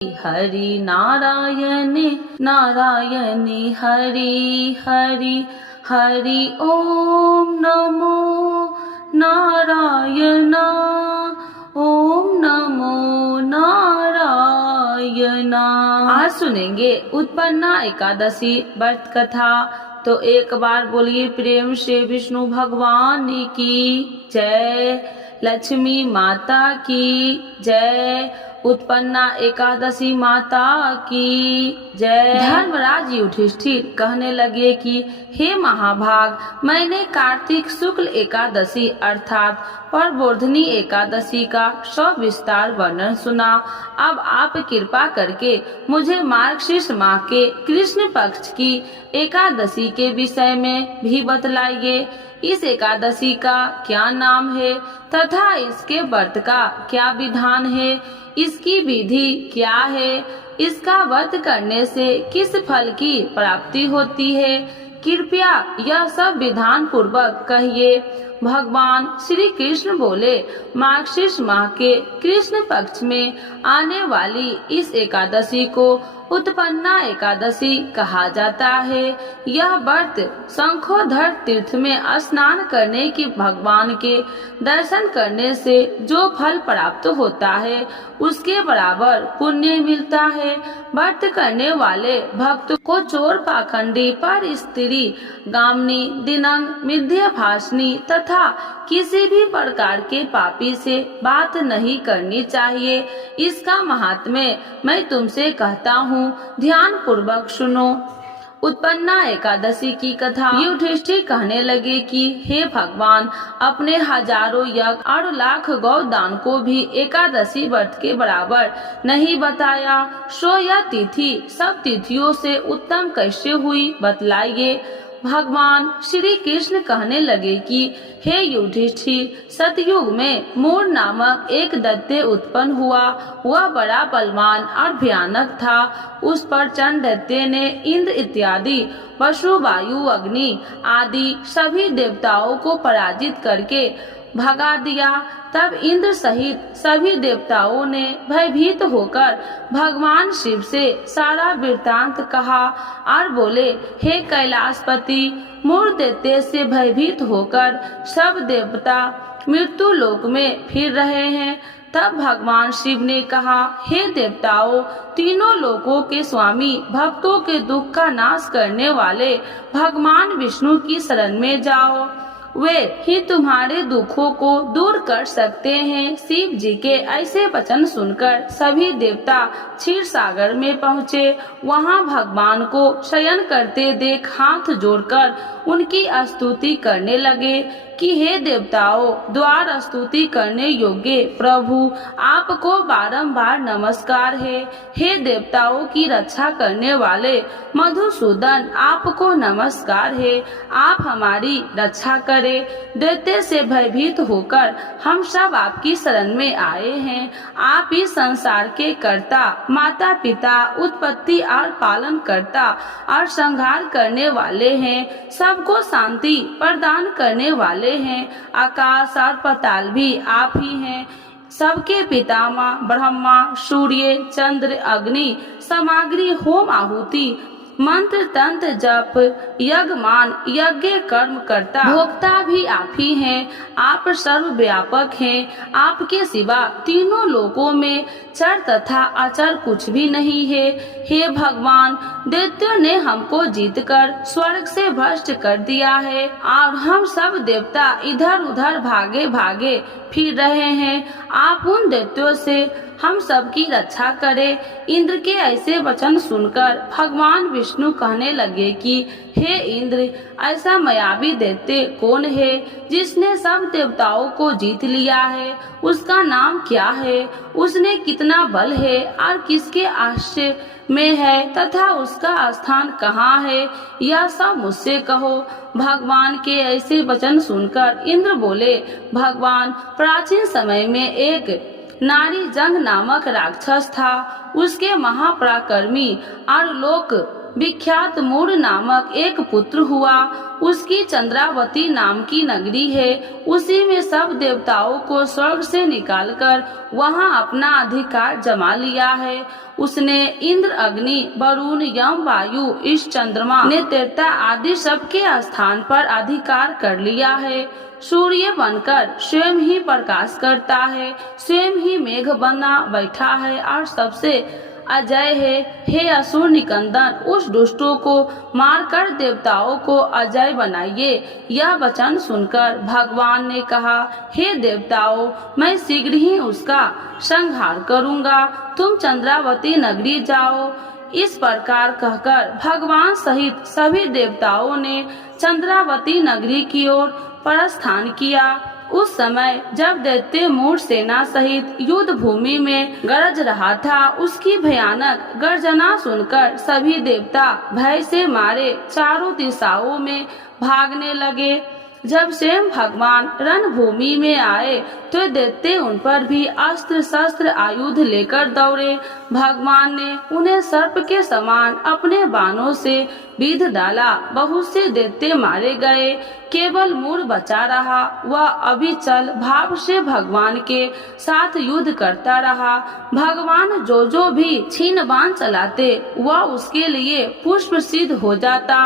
हरि नारायण नारायण हरि हरि हरि ओम नमो नारायण ओम नमो नारायण। आज सुनेंगे उत्पन्ना एकादशी व्रत कथा। तो एक बार बोलिए प्रेम से विष्णु भगवान की जय, लक्ष्मी माता की जय, उत्पन्ना एकादशी माता की जय। धर्मराज युधिष्ठिर कहने लगे कि हे महाभाग, मैंने कार्तिक शुक्ल एकादशी अर्थात प्रबोधिनी एकादशी का सविस्तार वर्णन सुना। अब आप कृपा करके मुझे मार्गशीर्ष माह के कृष्ण पक्ष की एकादशी के विषय में भी बतलाइए। इस एकादशी का क्या नाम है तथा इसके व्रत का क्या विधान है, इसकी विधि क्या है, इसका व्रत करने से किस फल की प्राप्ति होती है, कृपया यह सब विधान पूर्वक कहिए। भगवान श्री कृष्ण बोले, मार्गशीर्ष माह के कृष्ण पक्ष में आने वाली इस एकादशी को उत्पन्ना एकादशी कहा जाता है। यह व्रत शंखोधर तीर्थ में स्नान करने की भगवान के दर्शन करने से जो फल प्राप्त होता है उसके बराबर पुण्य मिलता है। व्रत करने वाले भक्त को चोर, पाखंडी, पर स्त्री, गामनी, दिनंग, मिथ्याभाषणी तथा किसी भी प्रकार के पापी से बात नहीं करनी चाहिए। इसका महात्म्य मैं तुमसे कहता हूँ, ध्यान पूर्वक सुनो। उत्पन्ना एकादशी की कथा। युधिष्ठिर कहने लगे कि हे भगवान, अपने हजारों यज्ञ और लाख गौदान को भी एकादशी व्रत के बराबर नहीं बताया, सो यह तिथि सब तिथियों से उत्तम कैसे हुई बतलाइए। भगवान श्री कृष्ण कहने लगे कि हे युधिष्ठिर, सतयुग में मूर नामक एक दैत्य उत्पन्न हुआ। वह बड़ा बलवान और भयानक था। उस पर चंड दैत्य ने इंद्र इत्यादि वसु, वायु, अग्नि आदि सभी देवताओं को पराजित करके भगा दिया। तब इंद्र सहित सभी देवताओं ने भयभीत होकर भगवान शिव से सारा वृत्तांत कहा और बोले, हे कैलाशपति, मूर दैत्य से भयभीत होकर सब देवता मृत्यु लोक में फिर रहे हैं। तब भगवान शिव ने कहा, हे देवताओं, तीनों लोकों के स्वामी, भक्तों के दुख का नाश करने वाले भगवान विष्णु की शरण में जाओ, वे ही तुम्हारे दुखों को दूर कर सकते हैं। शिव जी के ऐसे वचन सुनकर सभी देवता क्षीर सागर में पहुँचे। वहाँ भगवान को शयन करते देख हाथ जोड़कर उनकी स्तुति करने लगे कि हे देवताओं, द्वार स्तुति करने योग्य प्रभु, आपको बारंबार नमस्कार है। हे देवताओं की रक्षा करने वाले मधुसूदन, आपको नमस्कार है। आप हमारी रक्षा करें। दैत्य से भयभीत होकर हम सब आपकी शरण में आए हैं। आप इस संसार के कर्ता, माता पिता, उत्पत्ति और पालन करता और संहार करने वाले हैं। सबको शांति प्रदान करने वाले हैं। आकाश और पाताल भी आप ही हैं। सबके पितामह ब्रह्मा, सूर्य, चंद्र, अग्नि, सामग्री, होम आहुति, मंत्र, तंत्र, जप, यज्ञमान, यज्ञ कर्म करता, भोक्ता भी आप ही हैं। आप सर्वव्यापक हैं। आपके सिवा तीनों लोकों में चर तथा अचर कुछ भी नहीं है। हे भगवान, दैत्यों ने हमको जीतकर स्वर्ग से भ्रष्ट कर दिया है और हम सब देवता इधर उधर भागे भागे फिर रहे हैं। आप उन दैत्यों से हम सबकी रक्षा करें। इंद्र के ऐसे वचन सुनकर भगवान विष्णु कहने लगे कि हे इंद्र, ऐसा मायावी दैत्य कौन है जिसने सब देवताओं को जीत लिया है? उसका नाम क्या है? उसने कितना बल है और किसके आश्रय में है तथा उसका स्थान कहाँ है? यह सब मुझसे कहो। भगवान के ऐसे वचन सुनकर इंद्र बोले, भगवान, प्राचीन समय में एक नारी जंग नामक राक्षस था। उसके महापराक्रमी और लोक विख्यात मूढ़ नामक एक पुत्र हुआ। उसकी चंद्रावती नाम की नगरी है। उसी में सब देवताओं को स्वर्ग से निकालकर वहां अपना अधिकार जमा लिया है। उसने इंद्र, अग्नि, वरुण, यम, वायु, इस चंद्रमा ने तेरता आदि सबके स्थान पर अधिकार कर लिया है। सूर्य बनकर स्वयं ही प्रकाश करता है, स्वयं ही मेघ बना बैठा है और सबसे अजय है। हे असुर निकंदन, उस दुष्टों को मारकर देवताओं को अजय बनाइए। यह वचन सुनकर भगवान ने कहा, हे देवताओं, मैं शीघ्र ही उसका संहार करूंगा। तुम चंद्रावती नगरी जाओ। इस प्रकार कहकर भगवान सहित सभी देवताओं ने चंद्रावती नगरी की ओर प्रस्थान किया। उस समय जब दैत्य मूढ़ सेना सहित युद्ध भूमि में गरज रहा था, उसकी भयानक गर्जना सुनकर सभी देवता भय से मारे चारों दिशाओं में भागने लगे। जब स्वयं भगवान रणभूमि में आए तो दैत्य उन पर भी अस्त्र शस्त्र आयुध लेकर दौड़े। भगवान ने उन्हें सर्प के समान अपने बाणों से बीध डाला। बहुत से दैत्य मारे गए, केवल मूढ़ बचा रहा। वह अविचल भाव से भगवान के साथ युद्ध करता रहा। भगवान जो भी छीन बाण चलाते वह उसके लिए पुष्प सिद्ध हो जाता।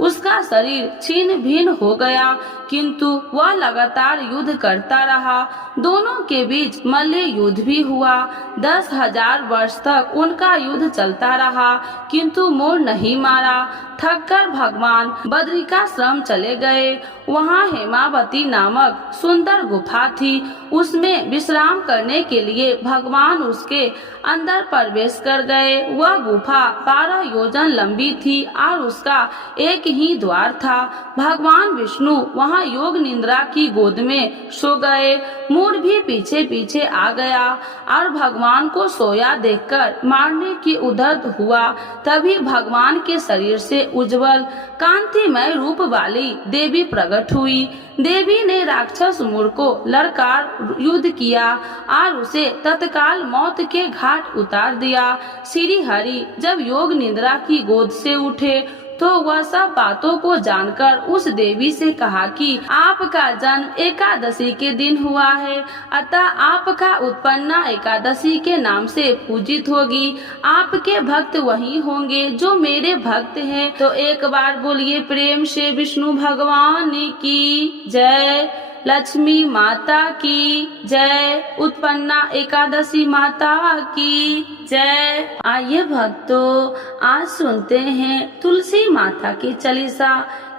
उसका शरीर छीन भिन्न हो गया, किंतु वह लगातार युद्ध करता रहा। दोनों के बीच मल्ल युद्ध भी हुआ। 10,000 वर्ष तक उनका युद्ध चलता रहा, किंतु मोर नहीं मारा। थककर भगवान बद्रिकाश्रम चले गए। वहाँ हेमावती नामक सुंदर गुफा थी। उसमें विश्राम करने के लिए भगवान उसके अंदर प्रवेश कर गए। वह गुफा 12 योजन लंबी थी और उसका एक ही द्वार था। भगवान विष्णु वहाँ योग निद्रा की गोद में सो गए। मूढ़ भी पीछे पीछे आ गया और भगवान को सोया देखकर मारने की उद्यत हुआ। तभी भगवान के शरीर से उज्जवल कांतिमय रूप वाली देवी प्रकट हुई। देवी ने राक्षस मूढ़ को लड़कार युद्ध किया और उसे तत्काल मौत के घाट उतार दिया। श्री हरि जब योग निद्रा की गोद से उठे तो वह सब बातों को जानकर उस देवी से कहा कि आपका जन्म एकादशी के दिन हुआ है, अतः आपका उत्पन्ना एकादशी के नाम से पूजित होगी। आपके भक्त वही होंगे जो मेरे भक्त हैं। तो एक बार बोलिए प्रेम से विष्णु भगवान की जय, लक्ष्मी माता की जय, उत्पन्ना एकादशी माता की जय। आइए भक्तों, आज सुनते हैं तुलसी माता की चालीसा।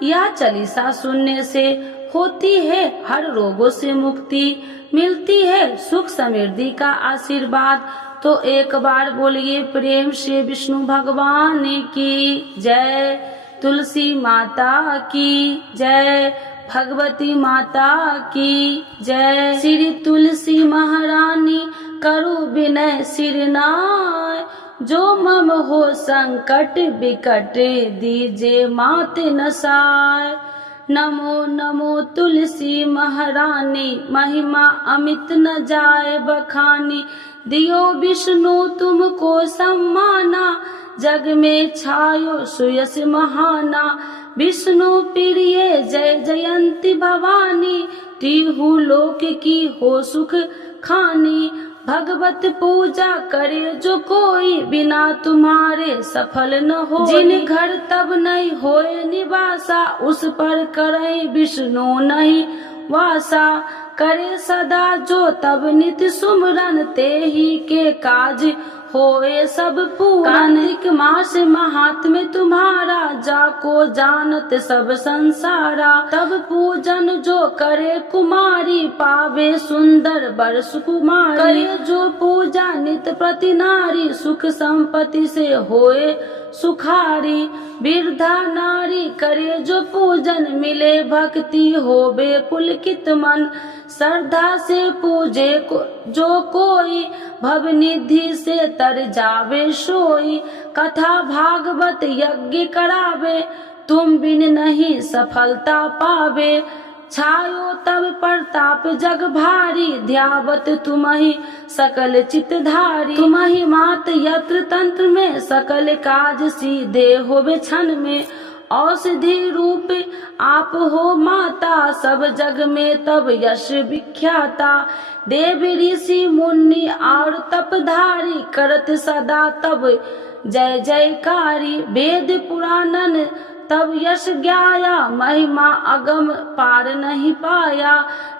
यह चालीसा सुनने से होती है हर रोगों से मुक्ति, मिलती है सुख समृद्धि का आशीर्वाद। तो एक बार बोलिए प्रेम से विष्णु भगवान की जय, तुलसी माता की जय, भगवती माता की जय। श्री तुलसी महारानी करो विनय सिरनाय, जो मम हो संकट विकट दीजे मात नसाय। नमो नमो तुलसी महारानी, महिमा अमित न जाए बखानी। दियो विष्णु तुमको सम्माना, जग में छायो सुयस महाना। विष्णु प्रिय जय जयंती भवानी, तिहु लोक की हो सुख खानी। भगवत पूजा करे जो कोई, बिना तुम्हारे सफल न हो। जिन घर तब नहीं होए निवासा, उस पर करे विष्णु नहीं वासा। करे सदा जो तब नित सुमरन, ते ही के काज होए सब पूरन। कार्तिक मास महात्म्य तुम्हारा, जाको जानत सब संसारा। तब पूजन जो करे कुमारी, पावे सुंदर वर सुकुमारी। करे जो पूजा नित प्रति नारी, सुख संपत्ति से होए सुखारी। वृद्धा नारी करे जो पूजन, मिले भक्ति होवे पुलकित मन। श्रद्धा से पूजे जो कोई, भव निधि से तर जावे सोई। कथा भागवत यज्ञ करावे, तुम बिन नहीं सफलता पावे। छायो तब प्रताप जग भारी, ध्यावत तुम्हि सकल चितधारी। तुम्हि मात यत्र तंत्र में, सकल काज सीधे होवे क्षण में। औषधि रूप आप हो माता, सब जग में तब यश विख्याता। देव ऋषि मुनि और तपधारी, करत सदा तब जय जयकारी। वेद पुराणन तब यश ज्ञाया, महिमा अगम पार नहीं पाया।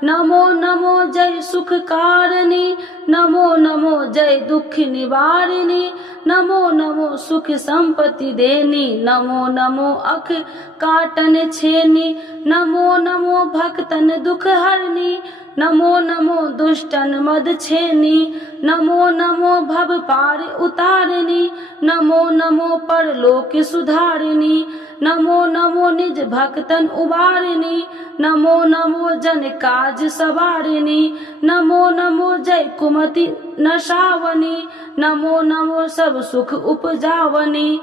नमो नमो जय सुख कारिणी, नमो नमो जय दुख निवारिणी। नमो नमो सुख संपत्ति देनी, नमो नमो अख काटन छेनी। नमो नमो भक्तन दुख हरनी, नमो नमो दुष्टन मद छेनी। नमो नमो भव पार उतारिणी, नमो नमो परलोक सुधारिणी। नमो नमो निज भक्तन उबारिणी, नमो नमो जन काज सवारिणी। नमो नमो जय कुमति नशावनी, नमो नमो सब सुख उपजावनी।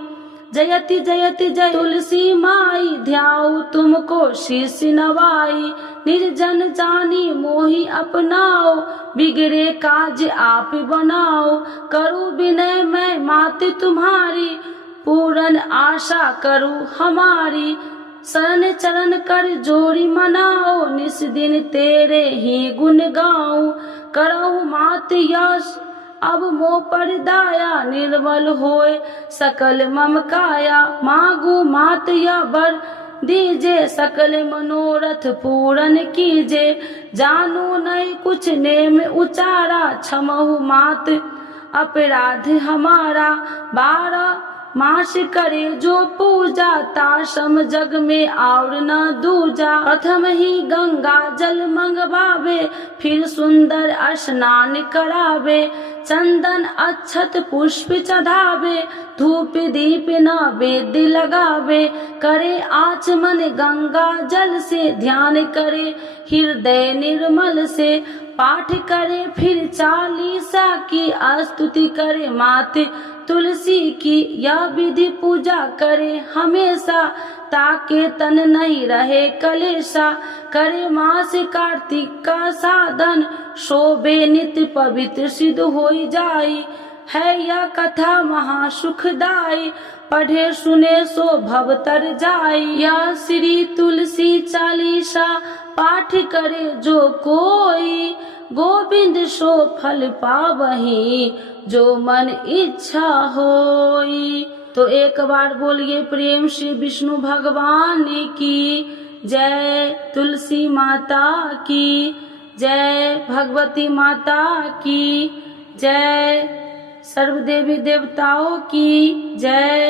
जयति जयति जय तुलसी माई, ध्याऊ तुमको शीश नवाई। निर्जन जानी मोहि अपनाओ, बिगड़े काज आप बनाओ। करूँ विनय मैं मात तुम्हारी, पूर्ण आशा करूँ हमारी। शरण चरण कर जोड़ी मनाओ, निस दिन तेरे ही गुण गाऊं। करहु मात यश अब मोह पर दाया, निर्मल होए सकल मम काया। मांगू मात या वर दीजे, सकल मनोरथ पूर्ण कीजे। जानू नहीं कुछ नेम उचारा, क्षमहु मात अपराध हमारा। 12 मास करे जो पूजा, ताशम जग में और न दूजा। प्रथम ही गंगा जल मंगवावे, फिर सुंदर स्नान करावे। चंदन अक्षत पुष्प चढ़ावे, धूप दीप नैवेद्य लगावे। करे आचमन गंगा जल से, ध्यान करे हृदय निर्मल से। पाठ करे फिर 40 की, स्तुति करे मात तुलसी की। यह विधि पूजा करे हमेशा, ताके तन नहीं रहे कलेशा। करे मास कार्तिक का साधन, शोभे नित्य पवित्र सिद्ध होई जाई। है यह कथा महासुखदाई, पढ़े सुने सो भव तर जाई। यह श्री तुलसी चालीसा, पाठ करे जो कोई। गोविंद सो फल पावही, जो मन इच्छा होई। तो एक बार बोलिए प्रेम से विष्णु भगवान की जय, तुलसी माता की जय, भगवती माता की जय, सर्व देवी देवताओं की जय।